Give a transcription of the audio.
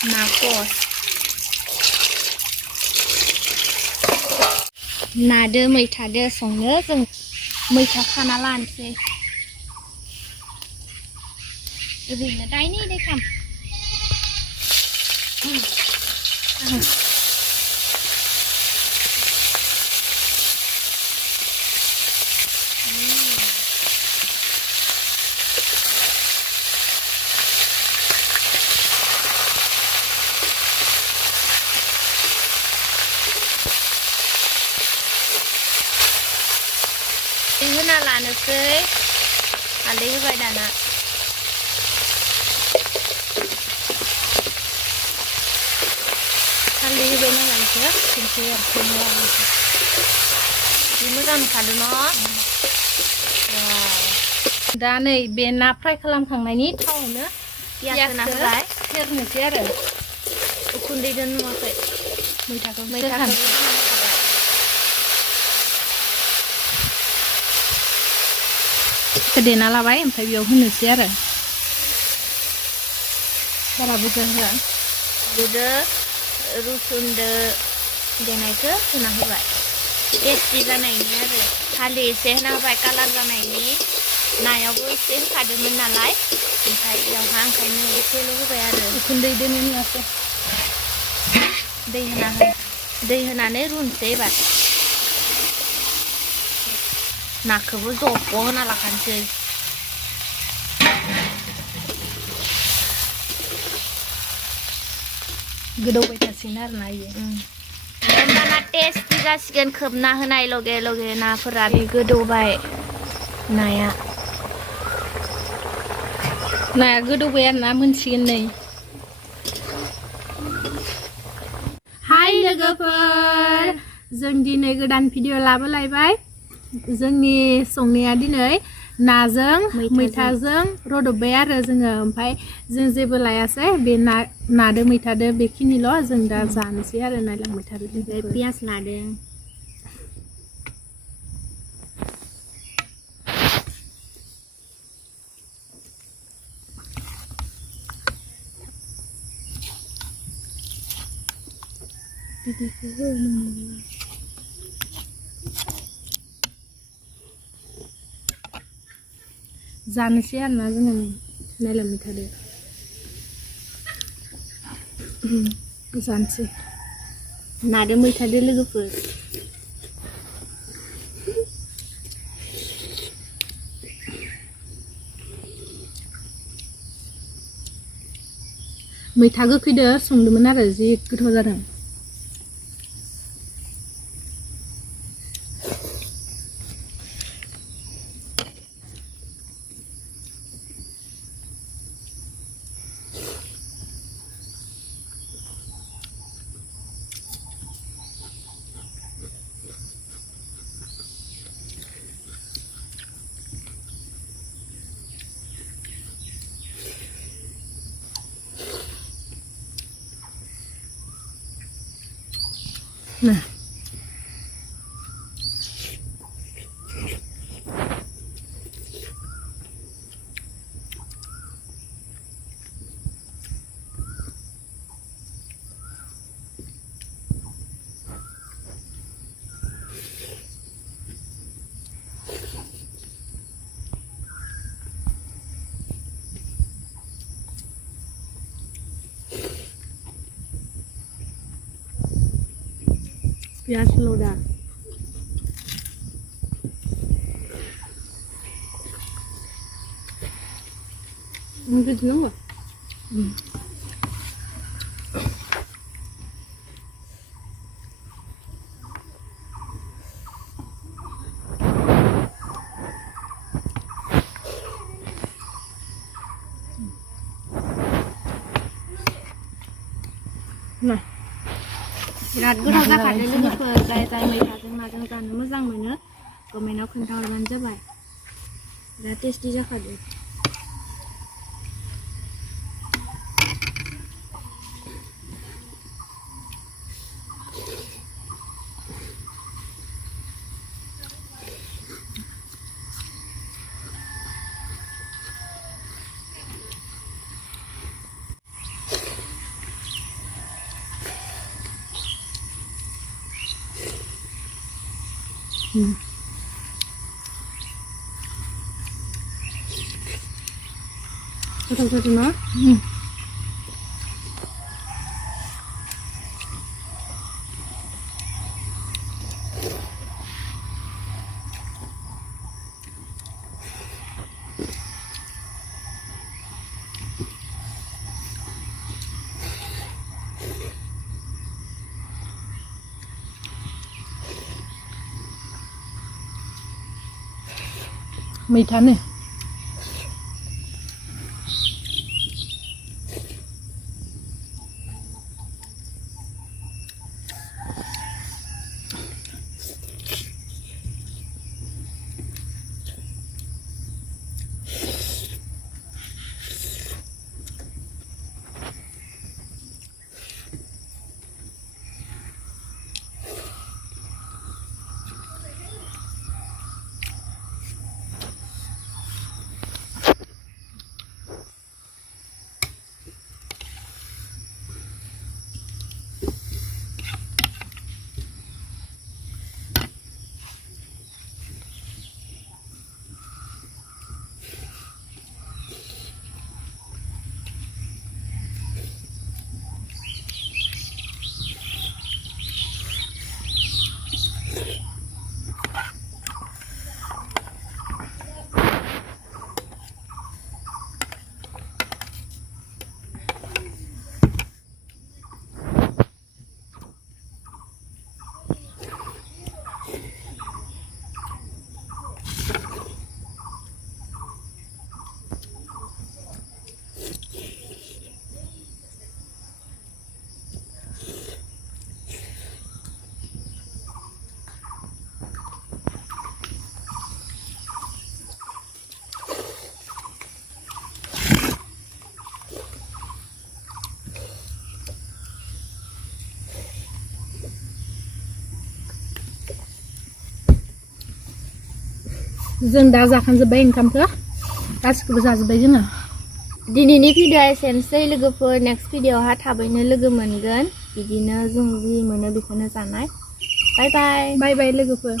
Nakos. Nadw Mwitha संनो जों मैथा खाना लानोसै ओरैनो दायनि देखाम होना लानोसै हालदै होबाय दाना हालदै होबाय नालाय खेबसे एरफिनो जि मोजां नुखादों न' दा नै बे ना फ्राय खालामखांनायनि थावआवनो पियास होना होबाय सेरनोसै आरो उखुन्दैजों नुवाखै मैथाखौ देना लाबाय ओमफ्राय बेयाव होनोसै आरो बारा बुरजा होआ बुदो रुसुनदो देनायखौ होना होबाय टेस्टि जानायनि आरो हालदै एसे होना होबाय कालार जानायनि नायावबो एसे होखादोंमोन नालाय ओमफ्राय बेयावहा ओंखायनो एसेल' होबाय आरो उखुन्दै दोनो नुवासै दै होनानै रुनोसै एबार नाखौबो जब' होना लाखानोसै गोदौबाय थासिगोन आरो ना इयो होमबाना टेस्टि जासिगोन खोबना होनाय लगे लगे नाफोरा बे गोदौबाय नाया गोदौबाय आरो ना मोनसिगोन नै हाय लोगोफोर जों दिनै गोदान भिडिअ लाबोलायबाय जोंनि संनाया दिनै नाजों मैथाजों रदबबाय आरो जोङो ओमफ्राय जों जेबो लायासै बे नादो मैथादो बेखिनिल' जों दा जानोसै आरो नायलां मैथादो पियास लादों जानोसै आरो ना जोङो नायलां मैथादो जानोसै नादो मैथादो लोगोफोर मैथा गोखैदो संदोंमोन आरो जि गोथाव जादों nah pias loda mungkin nggak nah बिराद गोथाव जाखादों लोगोफोर जाय जाय मैथाजों नाजों जानो मोजां मोनो कमेन्टआव खोन्थाहरबानो जाबाय बिराद टेस्टि जाखादों गोथाव जादों ना? Mwitha nih. जों दा जाखांजोब्बाय ओंखामखौ गासिखौबो जाजोब्बाय जोङो दिनैनि भिडिअ'आ एसेनोसै लोगोफोर नेक्स्ट भिडिअ'आवहा थाबैनो लोगो मोनगोन बिदिनो जों जि मोनो बेखौनो जानाय बाय बाय बाय बाय लोगोफोर